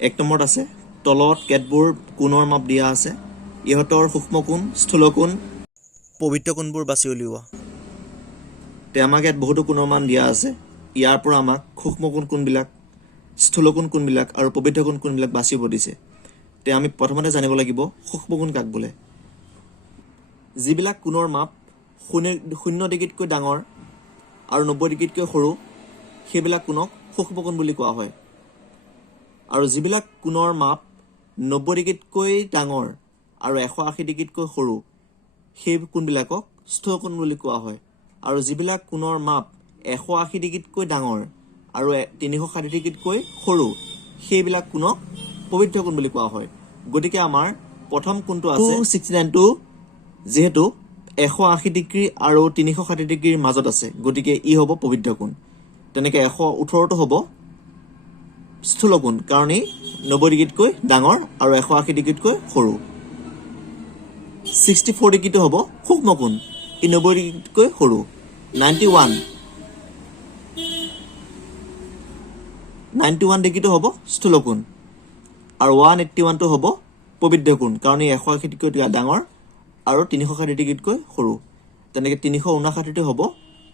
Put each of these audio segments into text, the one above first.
এক নম্বৰত আছে তলত কেতবোৰ কোণৰ মাপ দিয়া আছে ইহঁতৰ সূক্ষ্ম কোণ স্থূল কোণ পবিত্ৰ কোণবোৰ বাছি উলিওৱা তে আমাক ইয়াত বহুতো কোণৰ মান দিয়া আছে ইয়াৰ পৰা আমাক সূক্ষ্ম কোণ কোনবিলাক স্থূল কোণ কোনবিলাক আৰু পবিত্ৰ কোণ কোনবিলাক বাছিব দিছে তে আমি প্ৰথমতে জানিব লাগিব সূক্ষ্ম কোণ কাক বোলে যিবিলাক কোণৰ মাপ 0 ডিগ্ৰীতকৈ ডাঙৰ আৰু 90 ডিগ্ৰীতকৈ সৰু সেইবিলাক কোণক সূক্ষ্ম কোণ বুলি কোৱা হয় আৰু যিবিলাক কোণৰ মাপ 90 ডিগ্ৰীতকৈ ডাঙৰ আৰু 180 ডিগ্ৰীতকৈ সৰু সেই কোণবিলাকক স্থূল কোণ বুলি কোৱা হয় আৰু যিবিলাক কোণৰ মাপ 180 ডিগ্ৰীতকৈ ডাঙৰ আৰু 360 ডিগ্ৰীতকৈ সৰু সেইবিলাক কোণক পবিত্ৰ কোণ বুলি কোৱা হয় গতিকে আমাৰ প্ৰথম কোণটো আছে 269 টো যেহেতু 180 ডিগ্ৰী আৰু 360 ডিগ্ৰীৰ মাজত আছে গতিকে ই হ'ব পবিত্ৰ কোণ তেনেকে 118 টো হ'ব স্থূল কোণ কাৰণ ই 90 ডিগ্ৰীতকৈ ডাঙৰ আৰু 180 ডিগ্ৰীতকৈ সৰু 64 ডিগ্ৰীটো হ'ব সূক্ষ্ম কোণ ই 90 ডিগ্ৰীতকৈ সৰু 91 ডিগ্ৰীটো হ'ব স্থূল কোণ আৰু 181 টো হ'ব পবিত্ৰ কোণ কাৰণ ই 180 ডিগ্ৰীতকৈ ডাঙৰ আৰু 360 ডিগ্ৰীতকৈ সৰু তেনেকে 359 টো হ'ব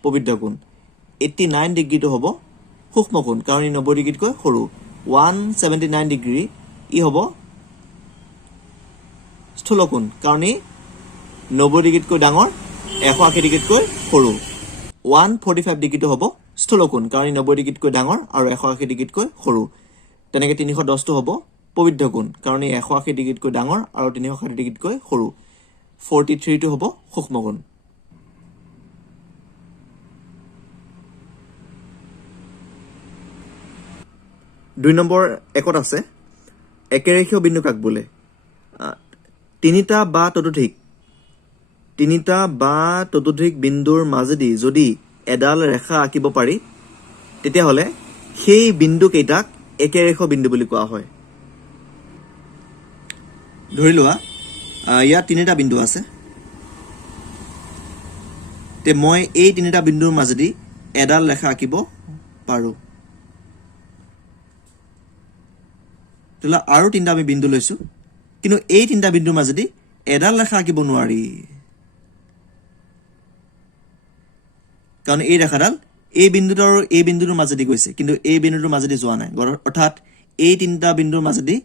পবিত্ৰ কোণ 89 ডিগ্ৰীটো হ'ব সূক্ষ্ম কোণ কাৰণ ই 90 ডিগ্ৰীতকৈ সৰু 179 ডিগ্ৰী ই হ'ব স্থূল কোণ কাৰণ ই 90 ডিগ্ৰীতকৈ ডাঙৰ 180 ডিগ্ৰীতকৈ সৰু 145 ডিগ্ৰীটো হ'ব স্থূল কোণ কাৰণ ই 90 ডিগ্ৰীতকৈ ডাঙৰ আৰু 180 ডিগ্ৰীতকৈ সৰু তেনেকে 310 টো হ'ব পবিত্ৰ কোণ কাৰণ ই 180 ডিগ্ৰীতকৈ ডাঙৰ আৰু 360 ডিগ্ৰীতকৈ সৰু 43 টো হ'ব সূক্ষ্ম কোণ দুই নম্বৰ একত আছে একেৰেখীয় বিন্দু কাক বোলে তিনিটা বা ততোধিক বিন্দুৰ মাজেদি যদি এডাল ৰেখা আঁকিব পাৰি তেতিয়াহ'লে সেই বিন্দু কেইটাক একেৰেখীয় বিন্দু বুলি কোৱা হয় ধৰি লোৱা ইয়াত তিনিটা বিন্দু আছে তে মই এই তিনিটা বিন্দুৰ মাজেদি এডাল ৰেখা আঁকিব পাৰো তেলা আৰু তিনিটা আমি বিন্দু লৈছো কিন্তু এই তিনিটা বিন্দুৰ মাজেদি এডাল ৰেখা আঁকিব নোৱাৰি কাৰণ এই ৰেখাডাল এই বিন্দুটো আৰু এই বিন্দুটোৰ মাজেদি গৈছে কিন্তু এই বিন্দুটোৰ মাজেদি যোৱা নাই অৰ্থাৎ এই তিনিটা বিন্দুৰ মাজেদি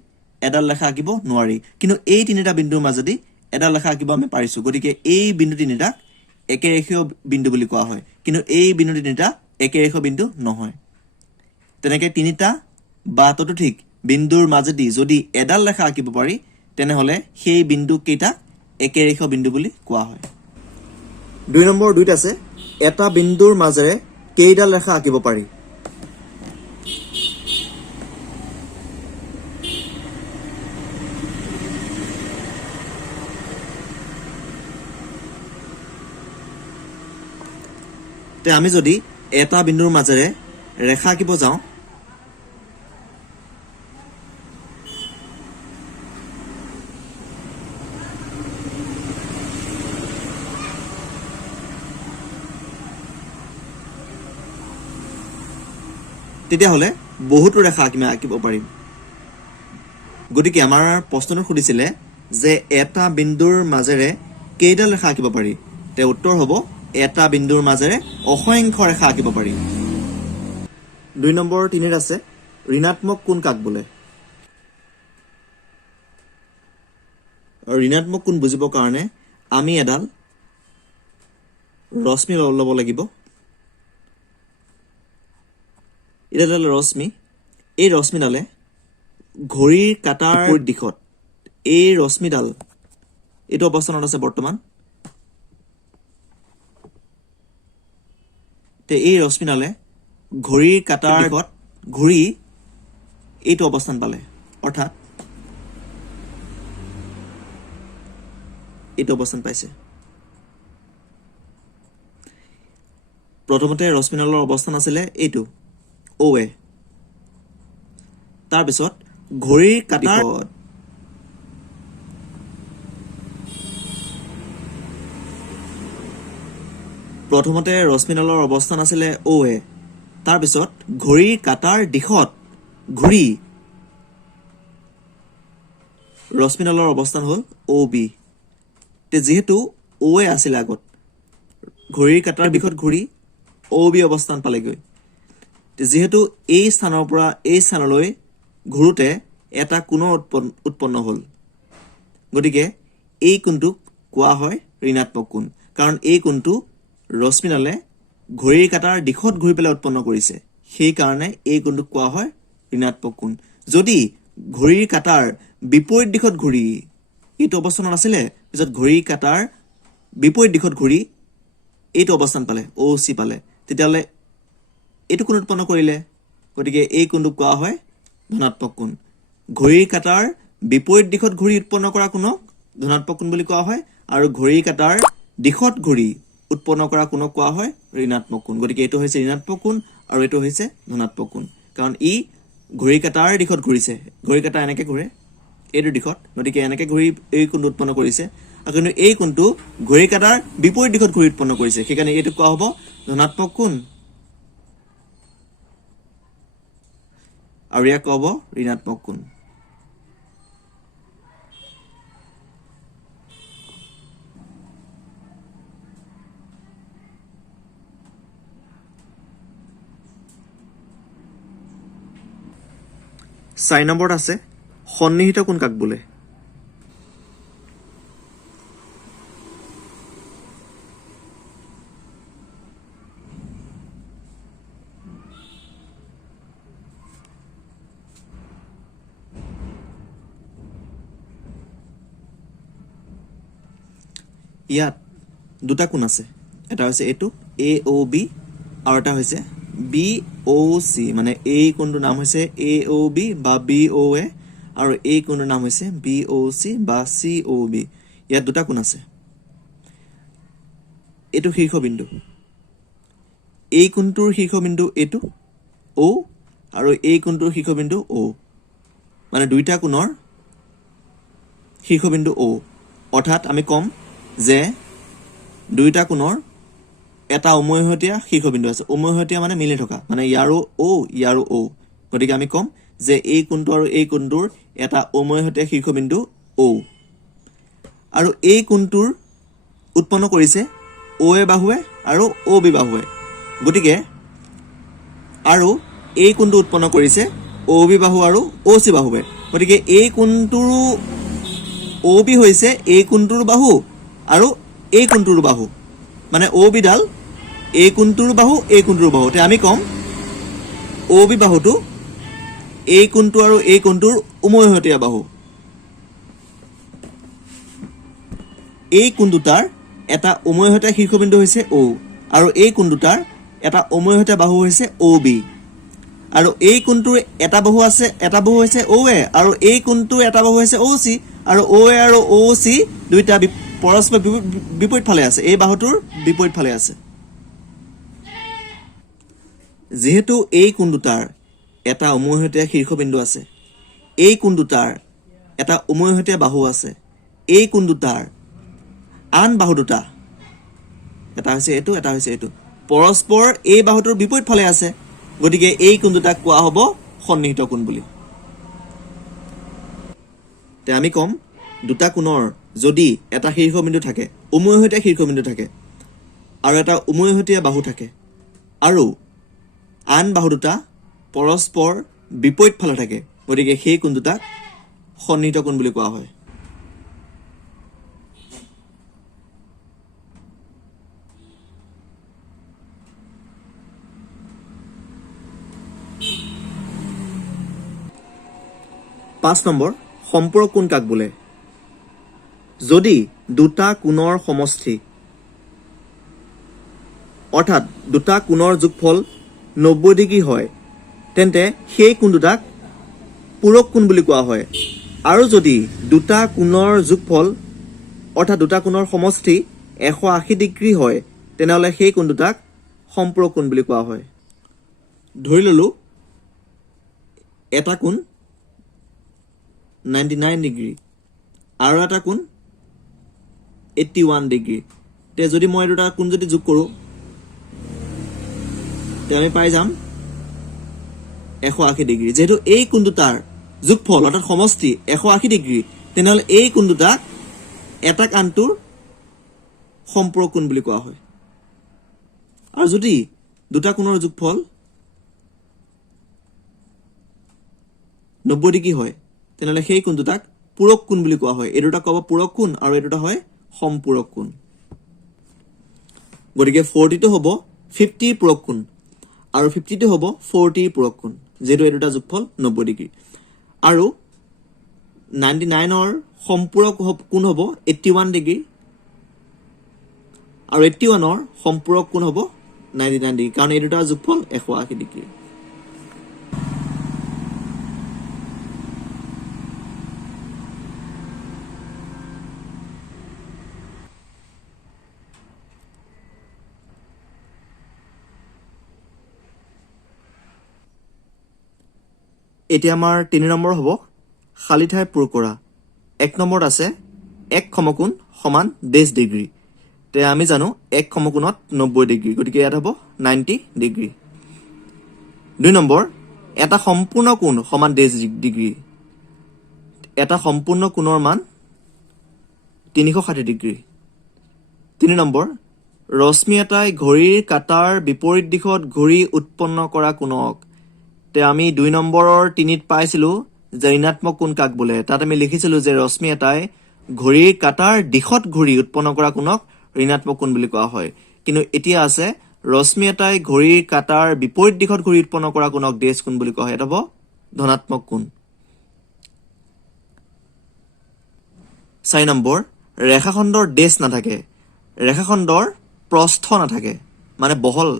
এডাল ৰেখা আঁকিব নোৱাৰি কিন্তু এই তিনিটা বিন্দুৰ মাজেদি এডাল ৰেখা আঁকিব আমি পাৰিছো গতিকে এই বিন্দু তিনিটাক একেৰেখীয় বিন্দু বুলি কোৱা হয় কিন্তু এই বিন্দু তিনিটা একেৰেখীয় বিন্দু নহয় তেনেকে তিনিটা বা ততোধিক বিন্দুৰ মাজেদি যদি এডাল ৰেখা আঁকিব পাৰি তেনেহলে সেই বিন্দু কেইটা একেৰেখীয় বিন্দু বুলি কোৱা হয় দুই নম্বৰ দুইত আছে এটা বিন্দুৰ মাজেৰে কেইডাল ৰেখা আঁকিব পাৰি তে আমি যদি এটা বিন্দুৰ মাজেৰে ৰেখা আঁকিব যাওঁ তেতিয়াহ'লে বহুতো ৰেখা আঁকিব পাৰিম গতিকে আমাৰ প্ৰশ্নটো সুধিছিলে যে এটা বিন্দুৰ মাজেৰে কেইডাল ৰেখা আঁকিব পাৰি তে উত্তৰ হ'ব এটা বিন্দুৰ মাজেৰে অসংখ্য ৰেখা আঁকিব পাৰি দুই নম্বৰ তিনিত আছে ঋণাত্মক কোণ কাক বোলে ঋণাত্মক কোণ বুজিবৰ কাৰণে আমি এডাল ৰশ্মি ল'ব লাগিব এডাল ৰশ্মি এই ৰশ্মিডালে ঘড়ীৰ কাঁটাৰ দিশত এই ৰশ্মিডাল এইটো অৱস্থানত আছে বৰ্তমান তে এই ৰশ্মিডালে ঘড়ীৰ কাঁটাৰ দিশত ঘূৰি এইটো অৱস্থান পালে অৰ্থাৎ এইটো অৱস্থান পাইছে প্ৰথমতে ৰশ্মিডালৰ অৱস্থান আছিলে এইটো OA তাৰ পিছত ঘড়ীৰ কাঁটাৰ প্ৰথমতে ৰশ্মিডালৰ অৱস্থান আছিলে OA তাৰ পিছত ঘড়ীৰ কাঁটাৰ দিশত ঘূৰি ৰশ্মিডালৰ অৱস্থান হ'ল OB। তে যিহেতু O এ আছিল আগত, ঘড়ীৰ কাঁটাৰ দিশত ঘূৰি OB অৱস্থান পালেগৈ। যিহেতু এই স্থানৰ পৰা এই স্থানলৈ ঘূৰোতে এটা কোণৰ উৎপন্ন হ'ল, গতিকে এই কোণটোক কোৱা হয় ঋণাত্মক কোণ। কাৰণ এই কোণটো ৰশ্মিডালে ঘড়ীৰ কাঁটাৰ দিশত ঘূৰি পেলাই উৎপন্ন কৰিছে, সেইকাৰণে এই কোণটোক কোৱা হয় ঋণাত্মক কোণ। যদি ঘড়ীৰ কাঁটাৰ বিপৰীত দিশত ঘূৰি এইটো অৱস্থানত আছিলে, পিছত ঘড়ীৰ কাঁটাৰ বিপৰীত দিশত ঘূৰি এইটো অৱস্থান পালে, OC পালে, তেতিয়াহ'লে এইটো কোণ উৎপন্ন কৰিলে, গতিকে এই কোণটোক কোৱা হয় ধনাত্মক কোণ। ঘড়ীৰ কাঁটাৰ বিপৰীত দিশত ঘূৰি উৎপন্ন কৰা কোণক ধনাত্মক কোণ বুলি কোৱা হয়, আৰু ঘড়ীৰ কাঁটাৰ দিশত ঘূৰি উৎপন্ন কৰা কোণক কোৱা হয় ঋণাত্মক কোণ। গতিকে এইটো হৈছে ঋণাত্মক কোণ আৰু এইটো হৈছে ধনাত্মক কোণ, কাৰণ ই ঘড়ীৰ কাঁটাৰ দিশত ঘূৰিছে। ঘড়ীৰ কাঁটা এনেকৈ ঘূৰে এইটো দিশত, গতিকে এনেকৈ ঘূৰি এই কোণটো উৎপন্ন কৰিছে, আৰু কিন্তু এই কোণটো ঘড়ীৰ কাঁটাৰ বিপৰীত দিশত ঘূৰি উৎপন্ন কৰিছে, সেইকাৰণে এইটো কোৱা হ'ব ধনাত্মক কোণ, আৰু ইয়াক কোৱা হ'ব ঋণাত্মক কোণ। চাৰি নম্বৰত আছে সন্নিহিত কোণ কাক বোলে? ইয়াত দুটা কোণ আছে, এটা হৈছে এইটো AOB আৰু এটা হৈছে BOC, মানে এই কোণটোৰ নাম হৈছে AOB বা BOA, আৰু এই কোণটোৰ নাম হৈছে BOC বা COB। ইয়াত দুটা কোণ আছে। এইটো শীৰ্ষবিন্দু, এই কোণটোৰ শীৰ্ষবিন্দু এইটো O, আৰু এই কোণটোৰ শীৰ্ষবিন্দু O, মানে দুইটা কোণৰ শীৰ্ষবিন্দু O। অৰ্থাৎ আমি ক'ম যে দুইটা কোণৰ এটা উমৈহতীয়া শীৰ্ষবিন্দু আছে। উমৈহতীয়া মানে মিলি থকা, মানে ইয়াৰো O ইয়াৰো O, গতিকে আমি ক'ম যে এই কোণটো আৰু এই কোণটোৰ এটা উমৈহতীয়া শীৰ্ষবিন্দু O, আৰু এই কোণটোৰ উৎপন্ন কৰিছে OA বাহুৱে আৰু OB বাহুৱে, গতিকে আৰু এই কোণটো উৎপন্ন কৰিছে OB বাহু আৰু OC বাহুৱে, গতিকে এই কোণটোৰো OB হৈছে এই কোণটোৰ বাহু আৰু এই কোণটোৰ বাহু, মানে OB ডাল এই কোণটোৰ বাহু এই কোণটোৰ বাহু। তে আমি ক'ম OB বাহুটো এই কোণটো আৰু এই কোণটোৰ উমৈহতীয়া বাহু। এই কোণ দুটাৰ এটা উমৈহতীয়া শীৰ্ষবিন্দু হৈছে O, আৰু এই কোণ দুটাৰ এটা উমৈহতীয়া বাহু হৈছে OB, আৰু এই কোণটোৰ এটা বাহু আছে, এটা বাহু হৈছে OA, আৰু এই কোণটোৰ এটা বাহু হৈছে OC, আৰু OA আৰু OC দুইটা পৰস্পৰ বিপৰীত ফালে আছে, এই বাহুটোৰ বিপৰীত ফালে আছে। যিহেতু এই কোণ দুটাৰ এটা উমৈহতীয়া শীৰ্ষবিন্দু আছে, এই কোণ দুটাৰ এটা উমৈহতীয়া বাহু আছে, এই কোণ দুটাৰ আন বাহু দুটা, এটা হৈছে এইটো, এটা হৈছে এইটো, পৰস্পৰ এই বাহুটোৰ বিপৰীত ফালে আছে, গতিকে এই কোণ দুটাক কোৱা হ'ব সন্নিহিত কোণ বুলি। তে আমি ক'ম দুটা কোণৰ যদি এটা শীৰ্ষবিন্দু থাকে, উমৈহতীয়া শীৰ্ষবিন্দু থাকে, আৰু এটা উমৈহতীয়া বাহু থাকে, আৰু আন বাহু দুটা পৰস্পৰ বিপৰীত ফালে থাকে, গতিকে সেই কোণ দুটাক সন্নিহিত কোণ বুলি কোৱা হয়। পাঁচ নম্বৰ সম্পূৰক কোণ কাক বোলে? যদি দুটা কোণৰ সমষ্টি, অৰ্থাৎ দুটা কোণৰ যোগফল 90 ডিগ্ৰী হয়, তেন্তে সেই কোণ দুটাক পূৰক কোণ বুলি কোৱা হয়। আৰু যদি দুটা কোণৰ যোগফল অৰ্থাৎ দুটা কোণৰ সমষ্টি 180 ডিগ্ৰী হয়, তেনেহ'লে সেই কোণ দুটাক সম্পূৰক কোণ বুলি কোৱা হয়। ধৰি ল'লো এটা কোণ 99 ডিগ্ৰী আৰু এটা কোণ 81 ডিগ্ৰী। তে যদি মই দুটা কোণ যদি যোগ কৰোঁ, তে আমি পাই যাম 180 ডিগ্ৰী। যেহেতু এই কোণ দুটাৰ যোগফল অৰ্থাৎ সমষ্টি 180 ডিগ্ৰী, তেনেহ'লে এই কোণ দুটাক এটা আনটোৰ সম্পূৰক কোণ বুলি কোৱা হয়। আৰু যদি দুটা কোণৰ যোগফল 90 ডিগ্ৰী হয় তেনেহ'লে সেই কোণ দুটাক পূৰক কোণ বুলি কোৱা হয়। এই দুটা ক'ব পূৰক কোণ আৰু এই দুটা হয় সম্পূৰক কোণ। গতিকে 40টো হ'ব 50 পূৰক কোণ আৰু 50টো হ'ব 40 পূৰক কোণ, যিহেতু এই দুটা যোগফল 90 ডিগ্ৰী। আৰু 99ৰ সম্পূৰক কোণ হ'ব 81 ডিগ্ৰী আৰু 81ৰ সম্পূৰক কোণ হ'ব 99 ডিগ্ৰী, কাৰণ এই দুটাৰ যোগফল 180 ডিগ্ৰী। এতিয়া আমাৰ 3 নম্বৰ হ'ব খালী ঠাই পূৰ কৰা। 1 নম্বৰত আছে 1 সমকোণ সমান ডেছ ডিগ্ৰী। তে আমি জানো 1 সমকোণত 90 ডিগ্ৰী, গতিকে ইয়াত হ'ব 90 ডিগ্ৰী। 2 নম্বৰ এটা সম্পূৰ্ণ কোণ সমান ডেছ ডিগ্ৰী। এটা সম্পূৰ্ণ কোণৰ মান 360 ডিগ্ৰী। 3 নম্বৰ ৰশ্মি এটাই ঘড়ীৰ কাঁটাৰ বিপৰীত দিশত ঘূৰি উৎপন্ন কৰা কোণক। তে আমি 2 নম্বৰৰ 3ত পাইছিলোঁ যে ঋণাত্মক কোণ কাক বোলে। তাত আমি লিখিছিলোঁ যে ৰশ্মি এটাই ঘড়ীৰ কাঁটাৰ দিশত ঘূৰি উৎপন্ন কৰা কোণক ঋণাত্মক কোণ বুলি কোৱা হয়। কিন্তু এতিয়া আছে ৰশ্মি এটাই ঘড়ীৰ কাঁটাৰ বিপৰীত দিশত ঘূৰি উৎপন্ন কৰা কোণক ডেছ কোণ বুলি কোৱা হয়। এটা হ'ব ধনাত্মক কোণ। 4 নম্বৰ ৰেখাখণ্ডৰ ডেছ নাথাকে। ৰেখাখণ্ডৰ প্ৰস্থ নাথাকে, মানে বহল,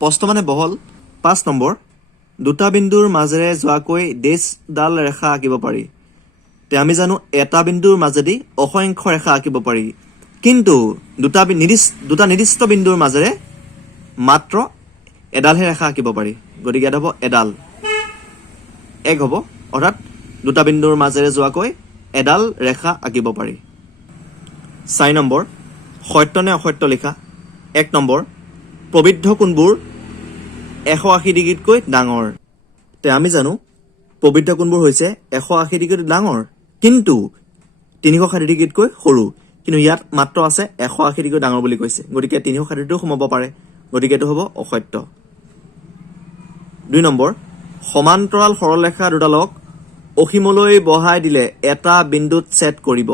প্ৰস্থ মানে বহল। 5 নম্বৰ দুটা বিন্দুৰ মাজেৰে যোৱাকৈ ডেছডাল ৰেখা আঁকিব পাৰি। তে আমি জানো এটা বিন্দুৰ মাজেদি অসংখ্য ৰেখা আঁকিব পাৰি, কিন্তু দুটা নিৰ্দিষ্ট বিন্দুৰ মাজেৰে মাত্ৰ এডালহে ৰেখা আঁকিব পাৰি। গতিকে ইয়াত হ'ব এডাল, 1 হ'ব, অৰ্থাৎ দুটা বিন্দুৰ মাজেৰে যোৱাকৈ এডাল ৰেখা আঁকিব পাৰি। 4 নম্বৰ সত্য নে অসত্য লিখা। 1 নম্বৰ প্ৰবৃদ্ধ কোণবোৰ 180 ডিগ্ৰীতকৈ ডাঙৰ। তে আমি জানো প্ৰবৃদ্ধ কোণবোৰ হৈছে 180 ডিগ্ৰীত ডাঙৰ, কিন্তু 360 ডিগ্ৰীতকৈ সৰু। কিন্তু ইয়াত মাত্ৰ আছে 180 ডিগ্ৰী ডাঙৰ বুলি কৈছে, গতিকে 360টো সোমাব পাৰে, গতিকে এইটো হ'ব অসত্য। 2 নম্বৰ সমান্তৰাল সৰলৰেখা দুডালক অসীমলৈ বহাই দিলে এটা বিন্দুত ছেদ কৰিব।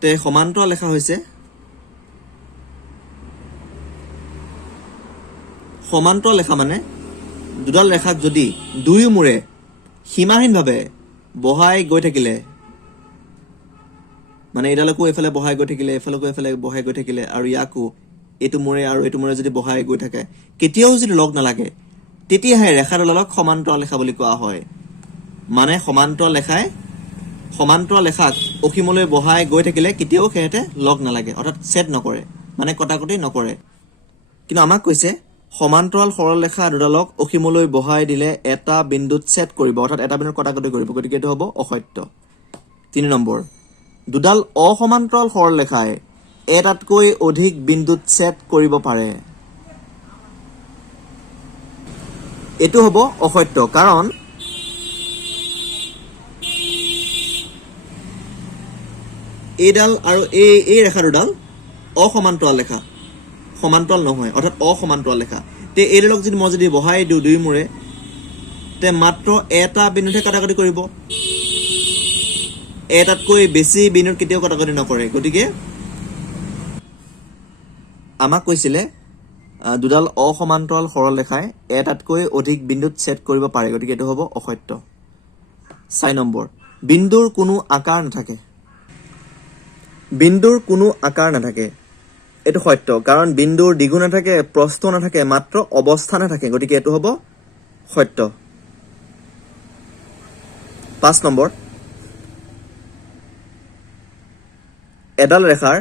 তে সমান্তৰাল ৰেখা হৈছে সমান্তৰাল ৰেখা মানে দুডাল ৰেখাক যদি দুয়ো মূৰে সীমাহীনভাৱে বহাই গৈ থাকিলে, মানে এইডালকো এইফালে বহাই গৈ থাকিলে, এইফালকো এইফালে বহাই গৈ থাকিলে, আৰু ইয়াকো এইটো মূৰে আৰু এইটো মূৰে যদি বহাই গৈ থাকে, কেতিয়াও যদি লগ নালাগে, তেতিয়াহে ৰেখাডালক সমান্তৰাল ৰেখা বুলি কোৱা হয়। মানে সমান্তৰাল ৰেখাক অসীমলৈ বহাই গৈ থাকিলে কেতিয়াও সিহঁতে লগ নালাগে, অৰ্থাৎ ছেদ নকৰে, মানে কটাকটি নকৰে। কিন্তু আমাক কৈছে সমান্তৰাল সৰল ৰেখা দুডালক অসীমলৈ বহাই দিলে এটা বিন্দুত ছেদ কৰিব, অৰ্থাৎ এটা বিন্দুত কটাকটি কৰিব, গতিকে এইটো হ'ব অসত্য। 3 নম্বৰ দুডাল অসমান্তৰাল সৰল ৰেখাই এটাতকৈ অধিক বিন্দুত ছেদ কৰিব পাৰে। এইটো হ'ব অসত্য, কাৰণ এইডাল আৰু এই ৰেখা দুডাল অসমান্তৰাল ৰেখা, সমান্তৰাল নহয়, অৰ্থাৎ অসমান্তৰাল ৰেখা। তে এইডালক যদি মই বহাই দিওঁ দুই মূৰে, তে মাত্ৰ এটা বিন্দুতহে কটাকটি কৰিব, এটাতকৈ বেছি বিন্দুত কেতিয়াও কটাকটি নকৰে। গতিকে আমাক কৈছিলে দুডাল অসমান্তৰাল সৰল ৰেখাই এটাতকৈ অধিক বিন্দুত ছেদ কৰিব পাৰে, গতিকে এইটো হ'ব অসত্য। 4 নম্বৰ বিন্দুৰ কোনো আকাৰ নাথাকে। বিন্দুৰ কোনো আকাৰ নাথাকে, এইটো সত্য, কাৰণ বিন্দুৰ দিগু নাথাকে, প্ৰস্থ নাথাকে, মাত্ৰ অৱস্থানহে থাকে, গতিকে এইটো হ'ব সত্য। 5 নম্বৰ এডাল ৰেখাৰ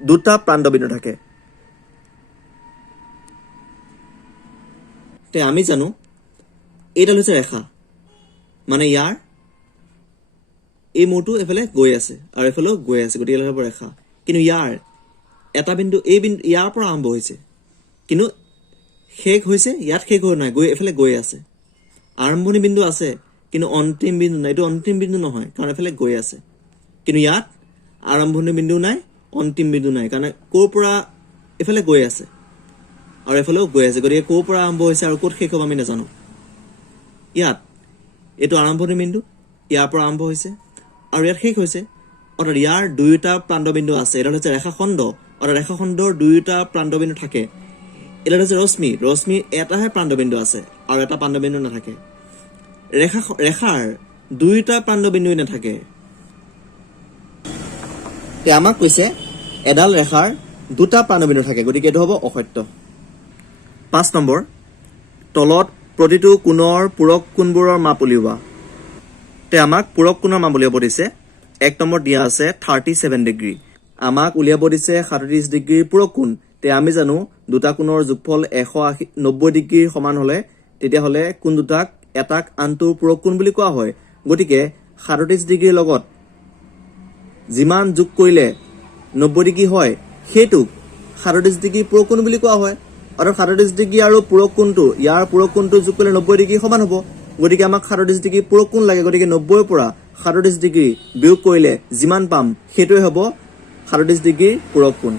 দুটা প্ৰান্তবিন্দু থাকে। তে আমি জানো এইডাল হৈছে ৰেখা, মানে ইয়াৰ এই মূৰটো এইফালে গৈ আছে আৰু এইফালেও গৈ আছে, গতিকে এইডাল হ'ব ৰেখা। কিন্তু ইয়াৰ এটা বিন্দু, এই বিন্দু ইয়াৰ পৰা আৰম্ভ হৈছে, কিন্তু শেষ হৈছে ইয়াত, শেষ হৈ নাই, এইফালে গৈ আছে। আৰম্ভণি বিন্দু আছে কিন্তু অন্তিম বিন্দু নাই, এইটো অন্তিম বিন্দু নহয় কাৰণ এফালে গৈ আছে। কিন্তু ইয়াত আৰম্ভণি বিন্দু নাই, অন্তিম বিন্দু নাই, কাৰণ ক'ৰ পৰা এফালে গৈ আছে আৰু এফালেও গৈ আছে, গতিকে ক'ৰ পৰা আৰম্ভ হৈছে আৰু ক'ত শেষ হ'ব আমি নাজানো। ইয়াত এইটো আৰম্ভণি বিন্দু, ইয়াৰ পৰা আৰম্ভ হৈছে আৰু ইয়াত শেষ হৈছে, অৰ্থাৎ ইয়াৰ দুয়োটা প্ৰান্তবিন্দু আছে। এডাল হৈছে ৰেখাখণ্ড, অৰ্থাৎ ৰেখাখণ্ডৰ দুয়োটা প্ৰান্তবিন্দু থাকে। এডাল হৈছে ৰশ্মিৰ এটাহে প্ৰান্তবিন্দু আছে আৰু এটা প্ৰান্তবিন্দু নাথাকে। ৰেখাৰ দুয়োটা প্ৰান্তবিন্দুই নাথাকে। আমাক কৈছে এডাল ৰেখাৰ দুটা প্ৰান্তবিন্দু থাকে, গতিকে এইটো হ'ব অসত্য। 5 নম্বৰ, তলত প্ৰতিটো কোণৰ পূৰক কোণবোৰৰ মাপ উলিওৱা। আমাক পূৰক কোণৰ মাপ উলিয়াব দিছে। 1 নম্বৰ দিয়া আছে 37 ডিগ্ৰী, আমাক উলিয়াব দিছে 37 ডিগ্ৰীৰ পূৰক কোণ। আমি জানো দুটা কোণৰ যোগফল 190 ডিগ্ৰীৰ সমান হ'লে তেতিয়াহ'লে কোণ দুটাক এটাক আনটোৰ পূৰক কোণ বুলি কোৱা হয়। গতিকে 37 ডিগ্ৰীৰ লগত যিমান যোগ কৰিলে 90 ডিগ্ৰী হয় সেইটোক 37 ডিগ্ৰী পূৰক কোণ বুলি কোৱা হয়। অৰ্থাৎ 37 ডিগ্ৰী আৰু পূৰক কোণটো, ইয়াৰ পূৰক কোণটো যোগ কৰিলে 90 ডিগ্ৰী সমান হ'ব। গতিকে আমাক 37 ডিগ্ৰী পূৰক কোণ লাগে, গতিকে 90ৰ পৰা 37 ডিগ্ৰী বিয়োগ কৰিলে যিমান পাম সেইটোৱে হ'ব 37 ডিগ্ৰীৰ পূৰক কোণ।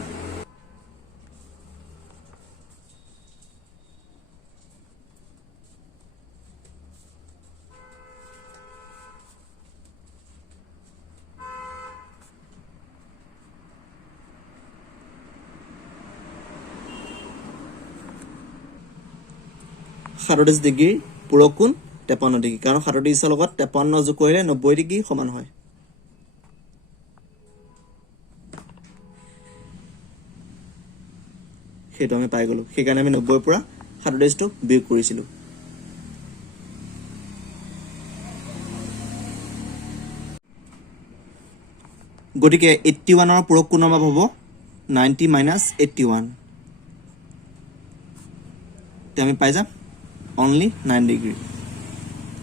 সাতত্ৰিশ ডিগ্ৰীৰ পূৰক কোণ 53 ডিগ্ৰী, কাৰণ 37 লগত 53 যোগ কৰিলে 90 ডিগ্ৰী সমান হয়। সেইটো আমি পাই গ'লো, সেইকাৰণে আমি 90ৰ পৰা 37টো বিয়োগ কৰিছিলোঁ। গতিকে 81ৰ পূৰক কোণৰ মাপ হ'ব 90 - 81, আমি পাই যাম অনলি 9 ডিগ্ৰী।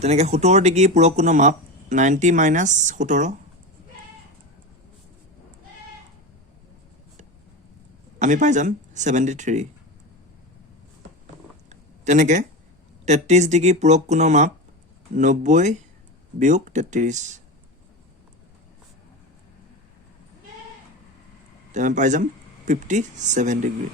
তেনেকৈ 17 ডিগ্ৰী পূৰক কোণৰ মাপ 90 - 17, আমি পাই যাম 73। তেনেকৈ 33 ডিগ্ৰী পূৰক কোণৰ মাপ 90 বিয়োগ 33, আমি পাই যাম 57 ডিগ্ৰী।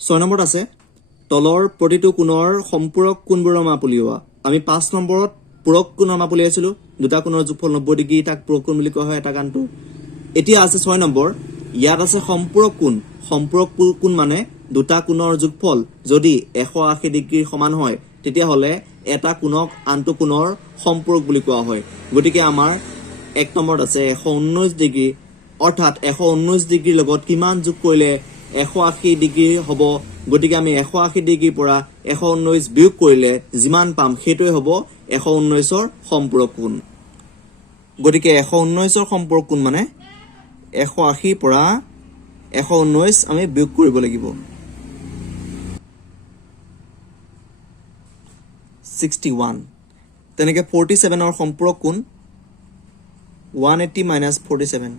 ছয় নম্বৰত আছে তলৰ প্ৰতিটো কোণৰ সম্পূৰক কোণবোৰৰ মাপ উলিওৱা। আমি 5 নম্বৰত পূৰক কোণৰ মাপ উলিয়াইছিলোঁ, দুটা কোণৰ যোগফল 90 ডিগ্ৰী, তাক পূৰক কোণ বুলি কোৱা হয় এটা কাণটো। এতিয়া আছে 6 নম্বৰ, ইয়াত আছে সম্পূৰক কোণ। সম্পূৰক কোণ মানে দুটা কোণৰ যোগফল যদি 180 ডিগ্ৰীৰ সমান হয় তেতিয়াহ'লে এটা কোণক আনটো কোণৰ সম্পূৰক বুলি কোৱা হয়। গতিকে আমাৰ 1 নম্বৰত আছে 119 ডিগ্ৰী, অৰ্থাৎ 119 ডিগ্ৰীৰ লগত কিমান যোগ কৰিলে 180 ডিগ্ৰী হ'ব। গতিকে আমি 180 ডিগ্ৰীৰ পৰা 119 বিয়োগ কৰিলে যিমান পাম সেইটোৱে হ'ব 119ৰ সম্পূৰক কোণ। গতিকে 119ৰ সম্পূৰক কোণ মানে 180 পৰা 119 আমি বিয়োগ কৰিব লাগিব। 61। তেনেকৈ 47ৰ সম্পূৰক কোণ 180 - 47,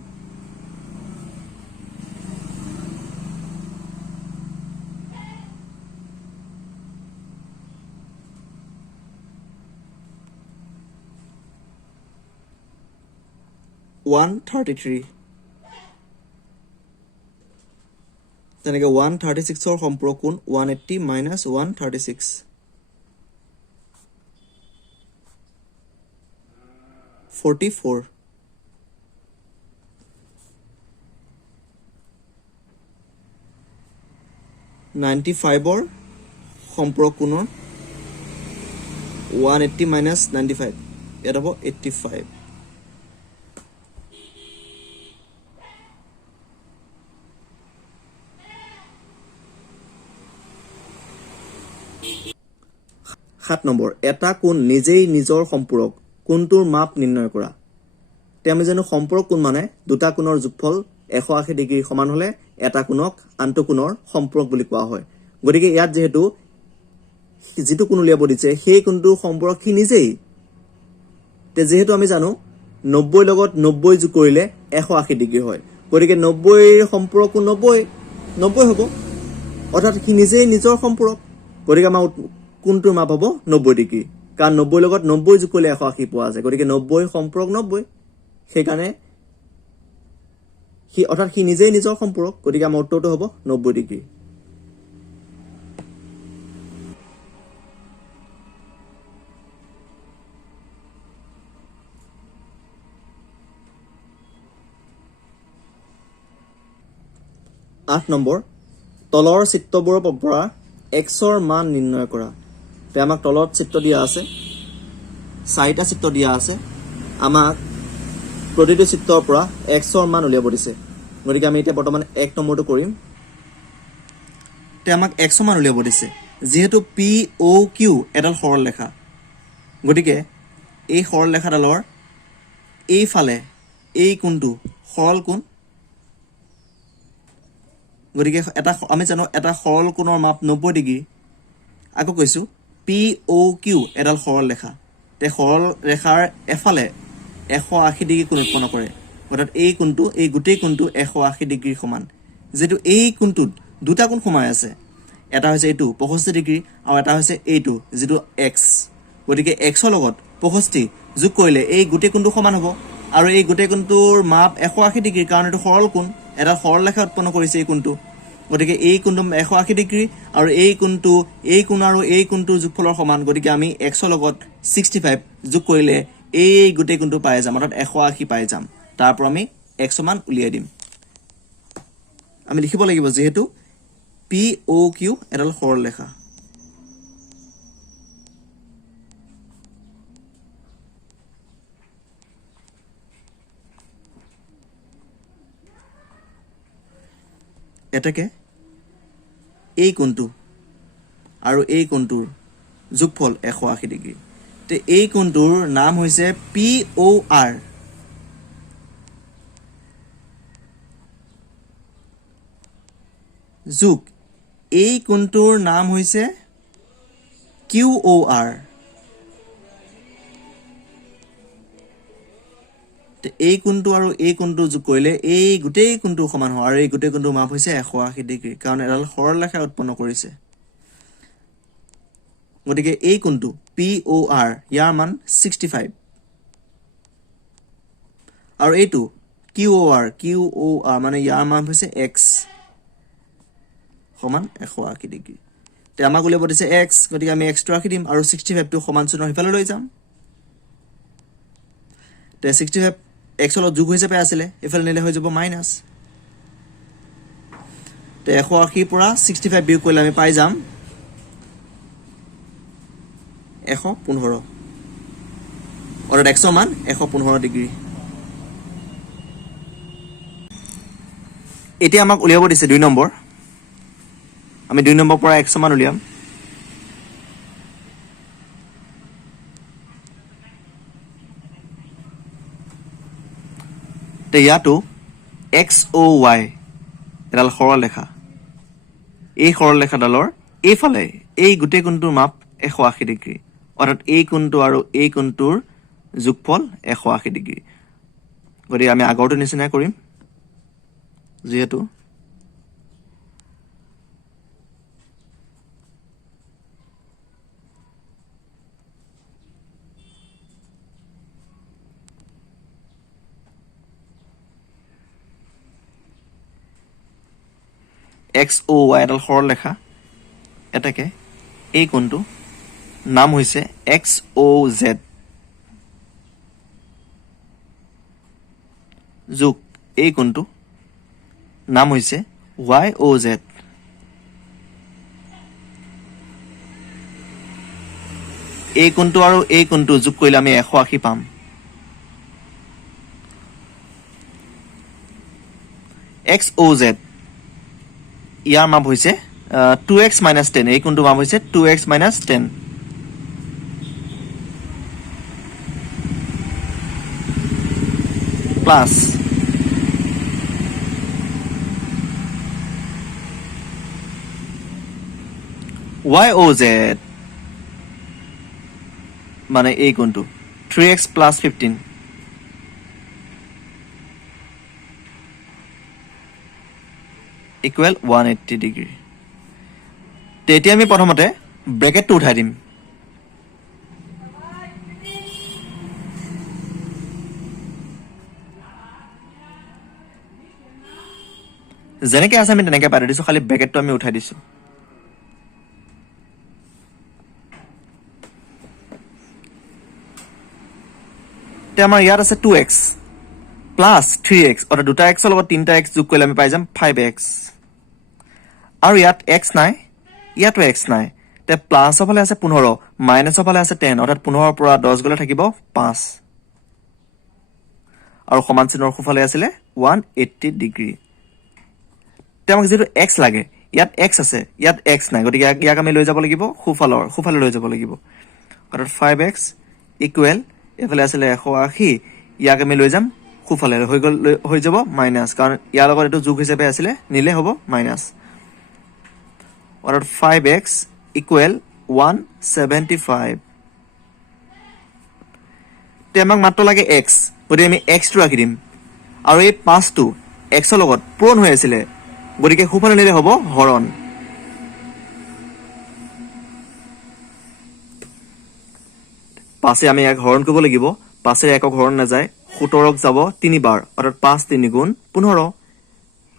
(133). তেনেকৈ 136ৰ সম্পূৰক কোণ 180 - 136, 44। 95ৰ সম্পূৰক কোণৰ 180 - 95, ইয়াত হ'ব 85। সাত নম্বৰ, এটা কোণ নিজেই নিজৰ সম্পূৰক কোণটোৰ মাপ নিৰ্ণয় কৰা। আমি জানো সম্পূৰক কোণ মানে দুটা কোণৰ যোগফল 180 ডিগ্ৰীৰ সমান হ'লে এটা কোণক আনটো কোণৰ সম্পূৰক বুলি কোৱা হয়। গতিকে ইয়াত যেহেতু যেটো কোণ উলিয়াব দিছে সেই কোণটোৰ সম্পূৰক সি নিজেই তে যেহেতু আমি জানো 90 লগত 90 যোগ কৰিলে 180 ডিগ্ৰী হয় গতিকে 90 ৰ সম্পূৰক 90 হ'ব অৰ্থাৎ সি নিজেই নিজৰ সম্পূৰক গতিকে আমাৰ কোণটোৰ মাপ হ'ব 90 ডিগ্ৰী কাৰণ 90 লগত 90 যোগ কৰিলে 180 পোৱা যায় গতিকে 90 সম্পূৰক 90 সেইকাৰণে সি অৰ্থাৎ সি নিজেই নিজৰ সম্পূৰক গতিকে আমাৰ উত্তৰটো হ'ব 90 ডিগ্ৰী 8 নম্বৰ তলৰ চিত্ৰবোৰৰ পৰা x ৰ মান নিৰ্ণয় কৰা তে আমাক তলত চিত্ৰ দিয়া আছে চাৰিটা চিত্ৰ দিয়া আছে আমাক প্ৰতিটো চিত্ৰৰ পৰা x ৰ মান উলিয়াব দিছে গতিকে আমি এতিয়া বৰ্তমান 1 নম্বৰটো কৰিম তে আমাক x ৰ মান উলিয়াব দিছে যেহেতু POQ এডাল সৰল ৰেখা গতিকে এই সৰল ৰেখাডালৰ এইফালে এই কোণটো সৰল কোণ গতিকে এটা আমি জানো এটা সৰল কোণৰ মাপ 90 ডিগ্ৰী আকৌ কৈছো POQ এডাল সৰল ৰেখা তে সৰল ৰেখাৰ এফালে 180 ডিগ্ৰী কোণ উৎপন্ন কৰে অৰ্থাৎ এই কোণটো এই গোটেই কোণটো 180 ডিগ্ৰীৰ সমান যেটো এই কোণটোত দুটা কোণ সোমাই আছে এটা হৈছে এইটো 65 ডিগ্ৰী আৰু এটা হৈছে এইটো যেটো x গতিকে x ৰ লগত 65 যোগ কৰিলে এই গোটেই কোণটো সমান হ'ব আৰু এই গোটেই কোণটোৰ মাপ 180 ডিগ্ৰী কাৰণ এটো সৰল কোণ এটা সৰল ৰেখা উৎপন্ন কৰিছে এই কোণটো গতিকে এই কোণটো 180 ডিগ্ৰী আৰু এই কোণটো এই কোণ আৰু এই কোণটোৰ যোগফলৰ সমান গতিকে আমি x ৰ লগত 65 যোগ কৰিলে এই গোটেই কোণটো পাই যাম অৰ্থাৎ 180 পাই যাম তাৰ পৰা আমি x ৰ মান উলিয়াই দিম আমি লিখিব লাগিব যেহেতু POQ এডাল সৰল ৰেখা এটাকে এই কোণটো আৰু এই কোণটোৰ যোগফল 180 ডিগ্ৰী তে এই কোণটোৰ নাম হৈছে POR যোগ এই কোণটোৰ নাম হৈছে QOR তে এই কোণটো আৰু এই কোণটো যোগ কৰিলে এই গোটেই কোণটো সমান হয় আৰু এই গোটেই কোণটোৰ মাপ হৈছে 180 ডিগ্ৰী কাৰণ এডাল সৰল ৰেখা উৎপন্ন কৰিছে গতিকে এই কোণটো POR ইয়াৰ মান 65 আৰু এইটো QOR মানে ইয়াৰ মান হৈছে x সমান 180 ডিগ্ৰী তে আমাক উলিয়াব দিছে x গতিকে আমি x টো ৰাখি দিম আৰু 65 টো সমান চিহ্ন হিফালে লৈ যাম তে 65 x ৰ লগত যোগ হিচাপে আছিল ইফালে নিলে হৈ যাব মাইনাস তে 180 পৰা 65 বিয়োগ কৰিলে আমি পাই যাম 115 অৰ্থাৎ x ৰ মান 115 ডিগ্ৰী এতিয়া আমাক উলিয়াব দিছে 2 নম্বৰ আমি 2 নম্বৰ পৰা x ৰ মান উলিয়াম তে ইয়াতো XOY এডাল সৰল ৰেখা এই সৰল ৰেখাডালৰ এইফালে এই গোটেই কোণটোৰ মাপ 180 ডিগ্ৰী অৰ্থাৎ এই কোণটো আৰু এই কোণটোৰ যোগফল 180 ডিগ্ৰী গতিকে আমি আগৰটো নিচিনা কৰিম যেহেতু XOY এডাল সৰল ৰেখা এটাকে এই কোণটো নাম হৈছে XOZ যোগ এই কোণটো নাম হৈছে YOZ এই কোণটো আৰু এই কোণটো যোগ কৰিলে আমি 180 পাম XOZ ইয়াৰ মাপ হৈছে 2x - 10 এই কোণটো মাপ হৈছে 2x - 10 প্লাস YOZ মানে এই কোণটো 3x plus 15 equal 180 degree. তেতিয়া আমি প্ৰথমতে ব্ৰেকেটটো উঠাই দিম। যেনেকৈ আছে আমি তেনেকৈ পাতি দিছোঁ, খালি ব্ৰেকেটটো আমি উঠাই দিছোঁ। এতিয়া আমাৰ ইয়াত আছে 2x প্লাছ 3x, অৰ্থাৎ দুটা এক্সৰ লগত তিনিটা এক্স যোগ কৰিলে আমি পাই যাম 5x। আৰু ইয়াত x নাই, ইয়াতো x নাই। তে প্লাছৰ ফালে আছে 15, মাইনাছৰ ফালে আছে 10, অৰ্থাৎ 15ৰ পৰা 10 গ'লে থাকিব 5। আৰু সমান চিনৰ সোঁফালে আছিলে 180 ডিগ্ৰী। এতিয়া আমাক যিটো x লাগে, ইয়াত x আছে, ইয়াত x নাই, গতিকে ইয়াক আমি লৈ যাব লাগিব সোঁফালে লৈ যাব লাগিব। অৰ্থাৎ 5x ইকুৱেল এইফালে আছিলে 180, ইয়াক আমি লৈ যাম সোঁফালে, হৈ যাব মাইনাছ, কাৰণ ইয়াৰ লগত এইটো যোগ হিচাপে আছিলে, নিলে হ'ব মাইনাছ। অৰ্থাৎ 5x ইকুৱেল 175। এতিয়া আমাক মাত্ৰ লাগে x, গতিকে আমি xটো ৰাখি দিম। আৰু এই 5টো xৰ লগত পূৰণ হৈ আছিলে, গতিকে সোঁফালে নিলে হ'ব হৰণ। পাছে আমি ইয়াক হৰণ কৰিব লাগিব। পাছে একক হৰণ নাযায়, 17ক যাব 3 বাৰ, অৰ্থাৎ 5 3 গুণ 15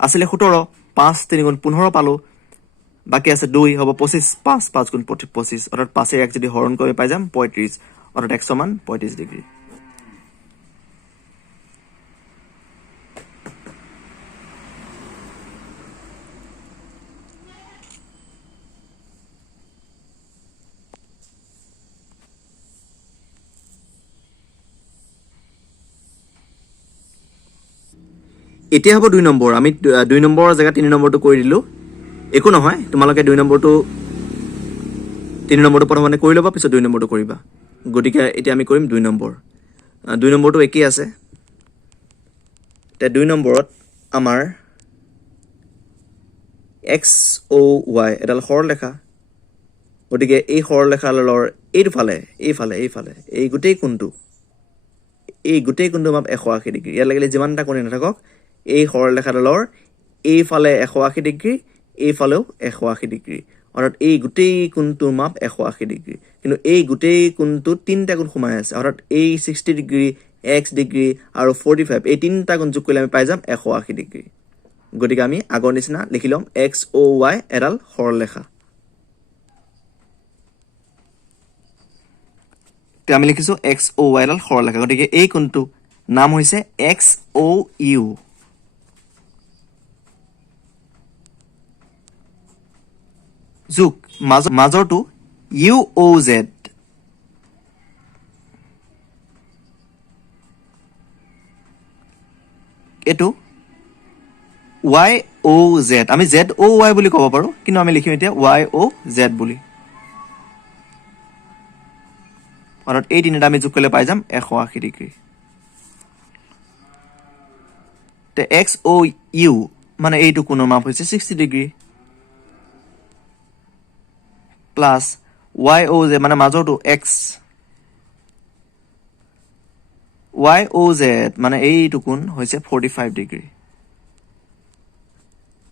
আছিলে 17, 5 3 গুণ 15 পালো, বাকী আছে 2 হ'ব 25, 5 5 গুণ 25, অৰ্থাৎ পাছে ইয়াক যদি হৰণ কৰি পাই যাম 35, অৰ্থাৎ x সমান 35 ডিগ্ৰী। এতিয়া হ'ব 2 নম্বৰ। আমি 2 নম্বৰৰ জেগাত 3 নম্বৰটো কৰি দিলোঁ, একো নহয়, তোমালোকে 3 নম্বৰটো প্ৰথমতে কৰি ল'বা, পিছত 2 নম্বৰটো কৰিবা। গতিকে এতিয়া আমি কৰিম 2 নম্বৰ। 2 নম্বৰটো একেই আছে। এতিয়া 2 নম্বৰত আমাৰ XOY এডাল সৰলৰেখা, গতিকে এই সৰলৰেখাডালৰ এইফালে এই গোটেই কোণটো মাপ 180 ডিগ্ৰী। ইয়াত লাগিলে যিমানটা কোণে নাথাকক, এই সৰলৰেখাডালৰ এইফালে 180 ডিগ্ৰী, এইফালেও 180 ডিগ্ৰী, অৰ্থাৎ এই গোটেই কোণটোৰ মাপ 180 ডিগ্ৰী। কিন্তু এই গোটেই কোণটোত 3টা কোণ সোমাই আছে, অৰ্থাৎ এই 60 ডিগ্ৰী, x ডিগ্ৰী আৰু 45, এই 3টা কোণ যোগ কৰিলে আমি পাই যাম 180 ডিগ্ৰী। গতিকে আমি আগৰ নিচিনা লিখি ল'ম XOY এডাল সৰলৰেখা। এতিয়া আমি লিখিছোঁ XOY এডাল সৰলৰেখা, গতিকে এই কোণটো নাম হৈছে XOU। যোগ মাজৰটো UOZ। এইটো YOZ। আমি ZOY বুলি ক'ব পাৰোঁ, কিন্তু আমি লিখিম এতিয়া YOZ বুলি। অৰ্থাৎ এই তিনিটা আমি যোগ কৰিলে পাই যাম 180 ডিগ্ৰী। তে XOU মানে এইটো কোণৰ মাপ হৈছে 60 ডিগ্ৰী, প্লাছ YOZ মানে মাজৰটো X, YOZ মানে এইটো কোণ হৈছে 45 ডিগ্ৰী।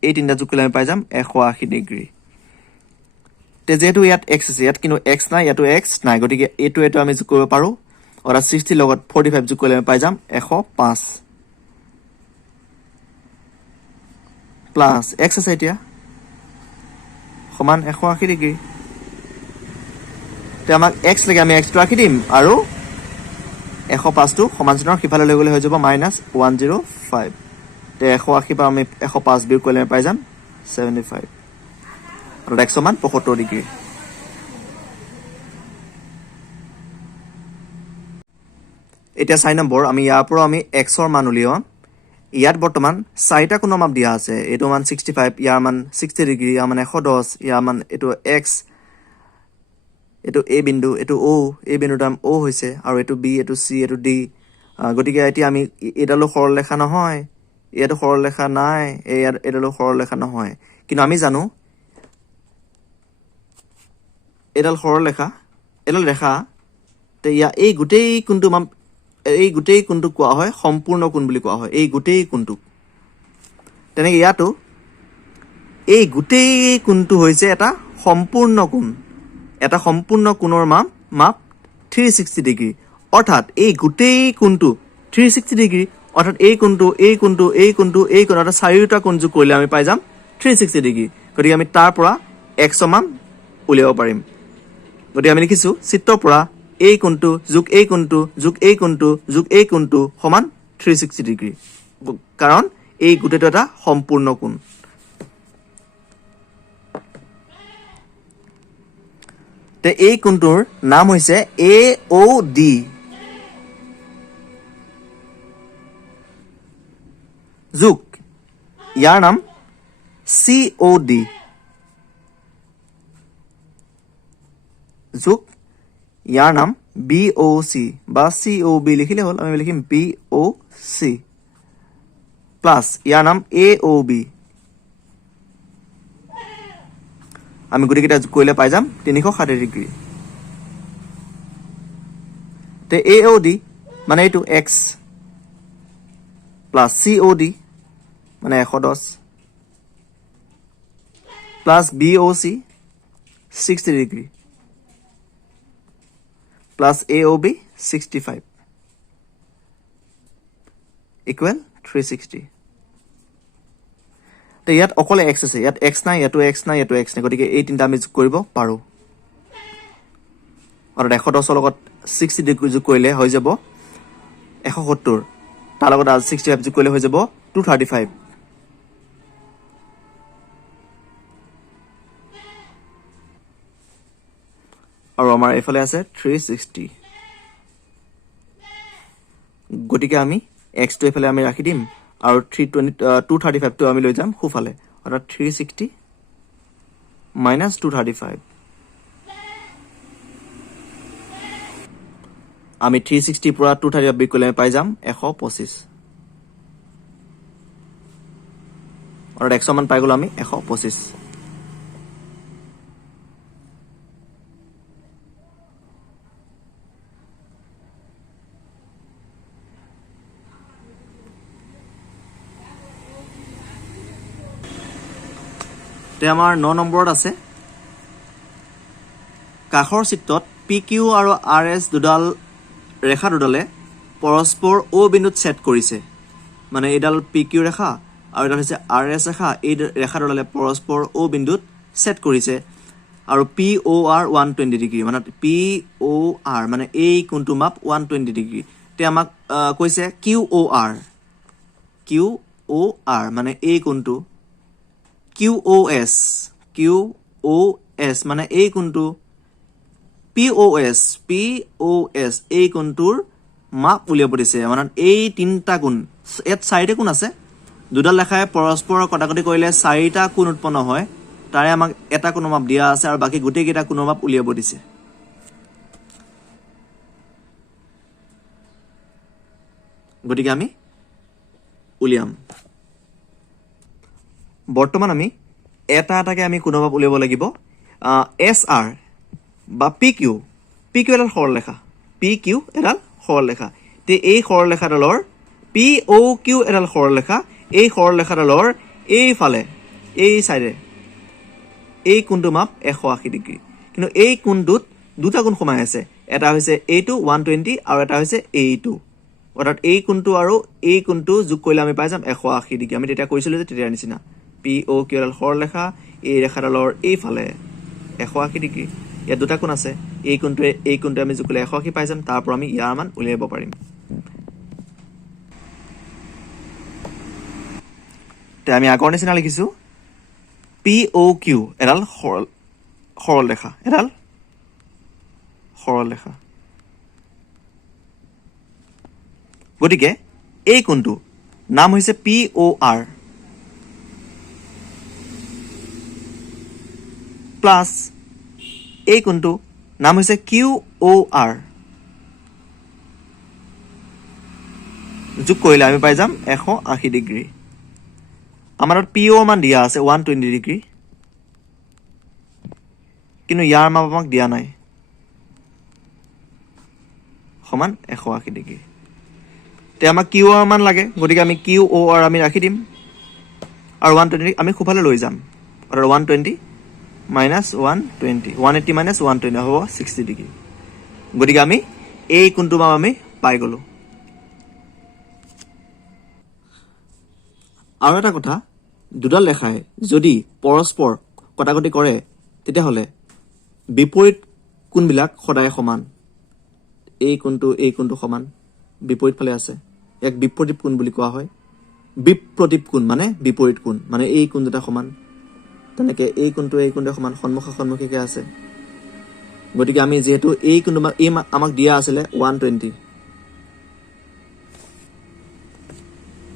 এই তিনিটা যোগ কৰিলে আমি পাই যাম 180 ডিগ্ৰী। তে যিহেতু ইয়াত x আছে, ইয়াত কিন্তু x নাই, ইয়াতো x নাই, গতিকে এইটো আমি যোগ কৰিব পাৰোঁ। অৰ্থাৎ 60 লগত 45 যোগ কৰিলে আমি পাই যাম 105, প্লাছ x আছে এতিয়া সমান 180 ডিগ্ৰী। তে আমাক x লাগে, আমি xটো ৰাখি দিম, আৰু 105টো সমান চিনৰ সিফালে লৈ গ'লে হৈ যাব -105। তে 180 পৰা আমি 105 বিয়োগ কৰিলে আমি পাই যাম 75, অৰ্থাৎ x সমান 75 ডিগ্ৰী। এতিয়া 4 নম্বৰ, আমি ইয়াৰ পৰা আমি xৰ মান উলিয়াম। ইয়াত বৰ্তমান 4টা কোণৰ মাপ দিয়া আছে। এইটো মান 65, ইয়াৰ মান 60 ডিগ্ৰী, ইয়াৰ মান 110, ইয়াৰ মান এইটো x, এইটো A বিন্দু, এইটো O, এই বিন্দুৰ নাম O হৈছে, আৰু এইটো B, এইটো C, এইটো D। গতিকে এতিয়া আমি এইডালো সৰলৰেখা নহয়, ইয়াতো সৰলৰেখা নাই, এইডালো সৰলৰেখা নহয়, কিন্তু আমি জানো এডাল সৰলৰেখা এডাল ৰেখা তে ইয়া এই গোটেই কোণটোক কোৱা হয় সম্পূৰ্ণ কোণ বুলি কোৱা হয় এই গোটেই কোণটোক তেনেকৈ ইয়াতো এই গোটেই কোণটো হৈছে এটা সম্পূৰ্ণ কোণৰ মাপ 360 ডিগ্ৰী অৰ্থাৎ এই গোটেই কোণটো 360 ডিগ্ৰী অৰ্থাৎ এই কোণটো অৰ্থাৎ চাৰিওটা কোণ যোগ কৰিলে আমি পাই যাম 360 ডিগ্ৰী গতিকে আমি তাৰ পৰা x সমান উলিয়াব পাৰিম গতিকে আমি লিখিছোঁ চিত্ৰৰ পৰা এই কোণটো যোগ এই কোণটো সমান 360 ডিগ্ৰী কাৰণ এই গোটেইটো এটা সম্পূৰ্ণ কোণ তে এই কোণটোৰ নাম হৈছে AOD যোগ ইয়াৰ নাম COD যোগ ইয়াৰ নাম BOC বা COB লিখিলে হ'ল আমি লিখিম BOC প্লাছ ইয়াৰ নাম AOB আমি গোটেইকেইটা যোগ কৰিলে পাই যাম 360 ডিগ্ৰী তে AOD মানে এইটো x প্লাছ COD মানে 110 plus BOC 60 degree plus AOB 65 equal 360 তো ইয়াত অকলে x আছে ইয়াত x নাই ইয়াতো x নাই গতিকে এই তিনিটা আমি যোগ কৰিব পাৰোঁ আৰু 110 লগত 60 ডিগ্ৰী যোগ কৰিলে হৈ যাব 170 তাৰ লগত 65 যোগ কৰিলে হৈ যাব 235 আৰু আমাৰ এইফালে আছে 360 গতিকে আমি x টো এইফালে আমি ৰাখি দিম আৰু 235 টো আমি লৈ যাম খুফালে অৰ্থাৎ 360 minus 235 আমি 360 পৰা 235 বিয়োগ কৰিলে পাই যাম 125 অৰ্থাৎ 100 মান পাই গ'লো আমি 125 তে আমাৰ 9 নম্বৰত আছে কাষৰ চিত্ৰত PQ আৰু RS ৰেখা দুডালে পৰস্পৰ O বিন্দুত ছেট কৰিছে মানে এডাল PQ ৰেখা আৰু এডাল হৈছে RS ৰেখা এই ৰেখা দুডালে পৰস্পৰ O বিন্দুত ছেট কৰিছে আৰু POR 120 ডিগ্ৰী মানে POR মানে এই কোণটো মাপ 120 ডিগ্ৰী তে আমাক কৈছে QOR মানে এই কোণটো QOS মানে এই কোণটো POS এই কোণটোৰ মাপ উলিয়াব দিছে মানে এই তিনিটা কোণ ইয়াত চাৰিটা কোণ আছে দুডাল ৰেখাই পৰস্পৰৰ কটাকটি কৰিলে চাৰিটা কোণ উৎপন্ন হয় তাৰে আমাক এটা কোণৰ মাপ দিয়া আছে আৰু বাকি গোটেইকেইটা কোণৰ মাপ উলিয়াব দিছে গতিকে আমি উলিয়াম বৰ্তমান আমি এটাকে আমি কোণৰ মাপ উলিয়াব লাগিব SR বা PQ এডাল সৰলৰেখা তে এই সৰলৰেখাডালৰ POQ এডাল সৰলৰেখা এই সৰলৰেখাডালৰ এইফালে এই সাইডে এই কোণটো মাপ 180 ডিগ্ৰী কিন্তু এই কোণটোত দুটা কোণ সোমাই আছে এটা হৈছে এইটো 120 আৰু এটা হৈছে এইটো অৰ্থাৎ এই কোণটো আৰু এই কোণটো যোগ কৰিলে আমি পাই যাম 180 ডিগ্ৰী আমি তেতিয়া কৈছিলো যে তেতিয়া নিচিনা POQ এডাল সৰলৰেখা এই ৰেখাডালৰ এইফালে 180 ডিগ্ৰী ইয়াত দুটা কোণ আছে এই কোণটোৱে আমি যোগ কৰিলে 180 পাই যাম তাৰ পৰা আমি ইয়াৰ মান উলিয়াব পাৰিম তে আমি আগৰ নিচিনা লিখিছো POQ এডাল সৰলৰেখা গতিকে এই কোণটো নাম হৈছে POR প্লাছ এই কোণটো নাম হৈছে QOR যোগ কৰিলে আমি পাই যাম 180 ডিগ্ৰী আমাৰ PO মান দিয়া আছে 120 ডিগ্ৰী কিন্তু ইয়াৰ মাপ আমাক দিয়া নাই সমান 180 ডিগ্ৰী তে আমাক কিউ আৰ মান লাগে গতিকে আমি কিউ অ আৰ আমি ৰাখি দিম আৰু 120 আমি খুফালে লৈ যাম আৰু 120 minus 120 180 minus 120 হ'ব 60 ডিগ্ৰী গতিকে আমি এই কোণটো মাপ আমি পাই গলো আৰু এটা কথা দুডাল ৰেখাই যদি পৰস্পৰ কটাকটি কৰে তেতিয়াহ'লে বিপৰীত কোণবিলাক সদায় সমান এই কোণটো সমান বিপৰীত ফালে আছে এক বিপৰীত কোণ বুলি কোৱা হয় বিপ্ৰতীপ কোণ মানে বিপৰীত কোণ মানে এই কোণ দুটা সমান তেনেকে এই কোণটো সমান সন্মুখে আছে গতিকে আমি যেহেতু এই কোণটো আমাক দিয়া আছিলে 120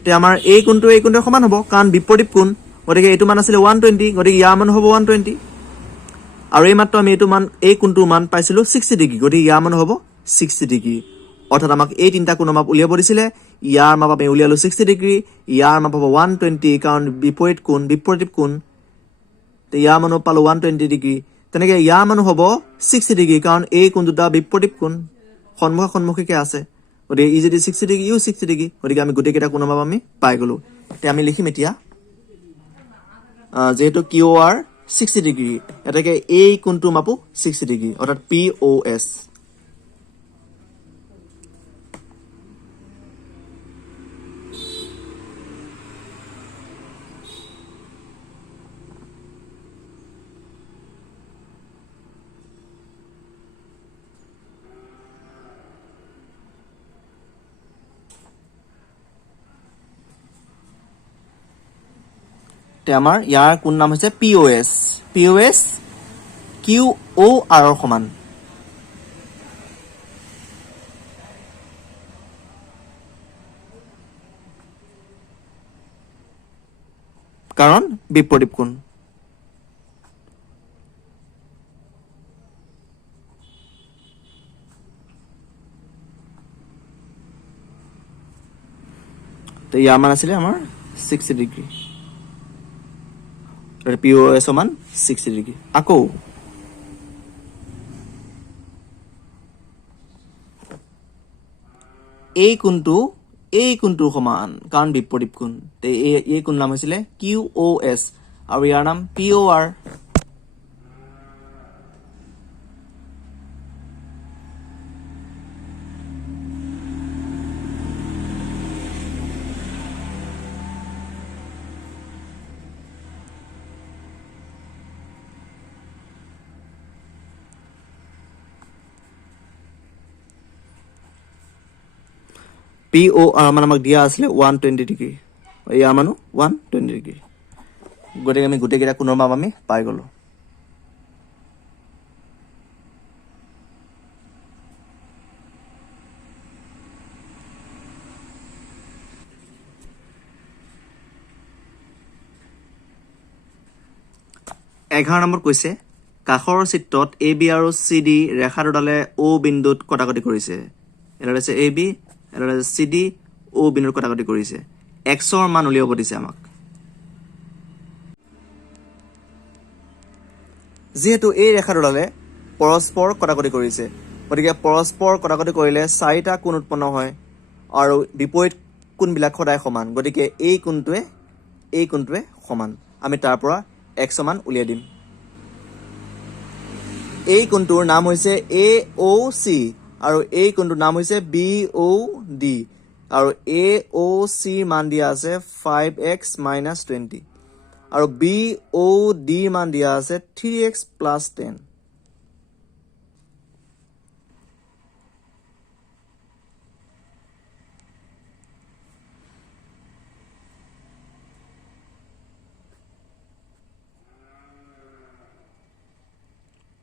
তে আমাৰ এই কোণটো সমান হ'ব কাৰণ বিপৰীত কোণ গতিকে এইটো মান আছিলে 120 গতিকে ইয়াৰ মান হ'ব 120 আৰু এই মাত্ৰ আমি এই কোণটোৰ মান পাইছিলো 60 ডিগ্ৰী গতিকে ইয়াৰ মান হ'ব 60 ডিগ্ৰী অৰ্থাৎ আমাক এই তিনিটা কোণৰ মাপ উলিয়াব দিছিলে ইয়াৰ মাপ আমি উলিয়ালো 60 ডিগ্ৰী ইয়াৰ মাপ হ'ব 120 কাৰণ বিপৰীত কোণ তে ইয়াৰ মান পালো 120 ডিগ্ৰী তেনেকে ইয়াৰ মান হ'ব 60 ডিগ্ৰী কাৰণ এই কোণ দুটা বিপৰীত কোণ সন্মুখে আছে গতিকে ই যদি 60 ডিগ্ৰী ইউ 60 ডিগ্ৰী গতিকে আমি গোটেইকেইটা কোণৰ মাপ আমি পাই গলো তে আমি লিখিম এতিয়া যেহেতু কিউ আৰ 60 ডিগ্ৰী এটাকে এই কোণটোৰ মাপো 60 ডিগ্ৰী অৰ্থাৎ পি অ এছ তে আমাৰ ইয়াৰ কোণ নাম হৈছে পিঅএছ কিউ অ আৰৰ সমান কাৰণ বিপৰীত কোণ তো ইয়াৰ মান আছিলে আমাৰ 60 ডিগ্ৰী পিঅএছ সমান 60 ডিগ্ৰী আকৌ এই কোণটোৰ সমান কাৰণ বিপৰীত কোণ তে এই কোণ নাম হৈছিলে কিউ অ এছ আৰু ইয়াৰ নাম পি অ আৰ পি অ আৰ মান আমাক দিয়া আছিলে 120 ডিগ্ৰী ইয়াৰ মানো 120 ডিগ্ৰী গতিকে আমি গোটেইকেইটা কোণৰ মাপ আমি পাই গলো এঘাৰ নম্বৰ কৈছে কাষৰ চিত্ৰত এ বি আৰু চি ডি ৰেখা দুডালে অ বিন্দুত কটাকটি কৰিছে এডাল আছে এ বি এডাল আছে চি ডি অ বিন্দুত কটাকটি কৰিছে এক্সৰ মান উলিয়াব দিছে আমাক যেহেতু এই ৰেখা দুডালে পৰস্পৰ কটাকটি কৰিছে গতিকে পৰস্পৰ কটাকটি কৰিলে চাৰিটা কোণ উৎপন্ন হয় আৰু বিপৰীত কোণবিলাক সদায় সমান গতিকে এই কোণটোৱে সমান আমি তাৰ পৰা এক্স মান উলিয়াই দিম এই কোণটোৰ নাম হৈছে এ অ চি আৰু এই কোণটোৰ নাম হৈছে বি অ ডি আৰু এ অ চিৰ মান দিয়া আছে 5x - 20 আৰু বি অ ডিৰ মান দিয়া আছে 3x + 10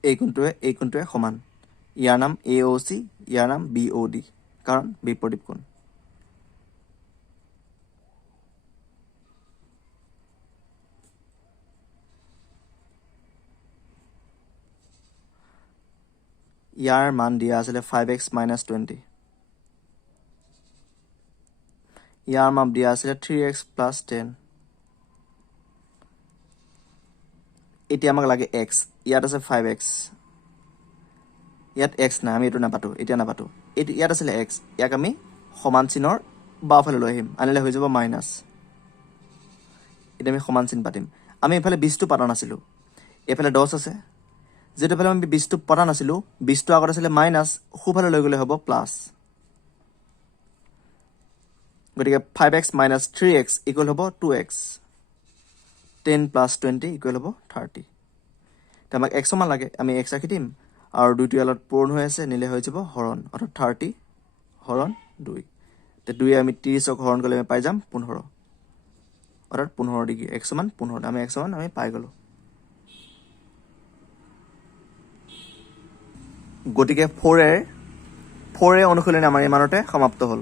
এই কোণটোৱে সমান ইয়াৰ নাম এ অ চি ইয়াৰ নাম বি অ ডি কাৰণ বিপৰীত কোণ ইয়াৰ মান দিয়া আছিলে 5x - 20 ইয়াৰ মান দিয়া আছিলে 3x + 10 এতিয়া আমাক লাগে এক্স ইয়াত আছে 5x ইয়াত এক্স নাই আমি এইটো নাপাতো এতিয়া নাপাতো এইটো ইয়াত আছিলে এক্স ইয়াক আমি সমান চিনৰ বাওঁফালে লৈ আহিম আনিলে হৈ যাব মাইনাছ এতিয়া আমি সমান চিন পাতিম আমি এইফালে 20টো পাতা নাছিলোঁ এইফালে 10 আছে যেটো ফালে আমি 20টো পাতা নাছিলোঁ 20টো আগত আছিলে মাইনাছ সোঁফালে লৈ গ'লে হ'ব প্লাছ গতিকে 5x minus 3x ইকুৱেল হ'ব 2x 10 plus 20 ইকুৱেল হ'ব 30 তো আমাক x সমান লাগে আমি x ৰাখি দিম আৰু দুইটো ইয়ালত পূৰণ হৈ আছে নিলে হৈ যাব হৰণ অৰ্থাৎ 30 হৰণ 2 তো 2 আমি 30ক হৰণ কৰিলে আমি পাই যাম 15 অৰ্থাৎ 15 ডিগ্ৰী x সমান 15 আমি x সমান আমি পাই গ'লো গতিকে 4 অনুশীলনী আমাৰ ইমানতে সমাপ্ত হ'ল